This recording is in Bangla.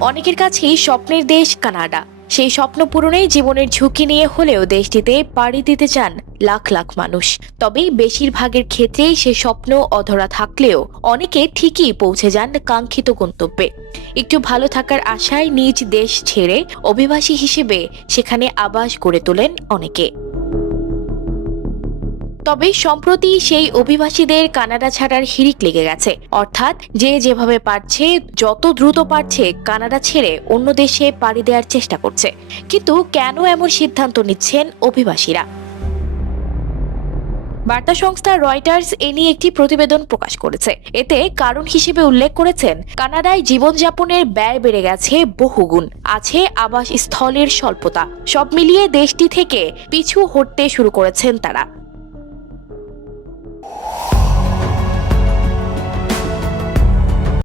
অনেকের কাছেই স্বপ্নের দেশ কানাডা। সেই স্বপ্ন পূরণে জীবনের ঝুঁকি নিয়ে হলেও দেশটিতে পাড়ি দিতে চান লাখ লাখ মানুষ। তবে বেশিরভাগের ক্ষেত্রেই সে স্বপ্ন অধরা থাকলেও অনেকে ঠিকই পৌঁছে যান কাঙ্ক্ষিত গন্তব্যে। একটু ভালো থাকার আশায় নিজ দেশ ছেড়ে অভিবাসী হিসেবে সেখানে আবাস গড়ে তোলেন অনেকে। তবে সম্প্রতি সেই অভিবাসীদের কানাডা ছাড়ার হিড়িক লেগে গেছে। অর্থাৎ যে যেভাবে পারছে, যত দ্রুত পারছে কানাডা ছেড়ে অন্য দেশে পাড়ি দেওয়ার চেষ্টা করছে। কিন্তু কেন এমন সিদ্ধান্ত নিচ্ছেন অভিবাসীরা? বার্তা সংস্থা রয়টার্স এ নিয়ে একটি প্রতিবেদন প্রকাশ করেছে। এতে কারণ হিসেবে উল্লেখ করেছেন, কানাডায় জীবনযাপনের ব্যয় বেড়ে গেছে বহুগুণ, আছে আবাসস্থলের স্বল্পতা। সব মিলিয়ে দেশটি থেকে পিছু হটতে শুরু করেছেন তারা।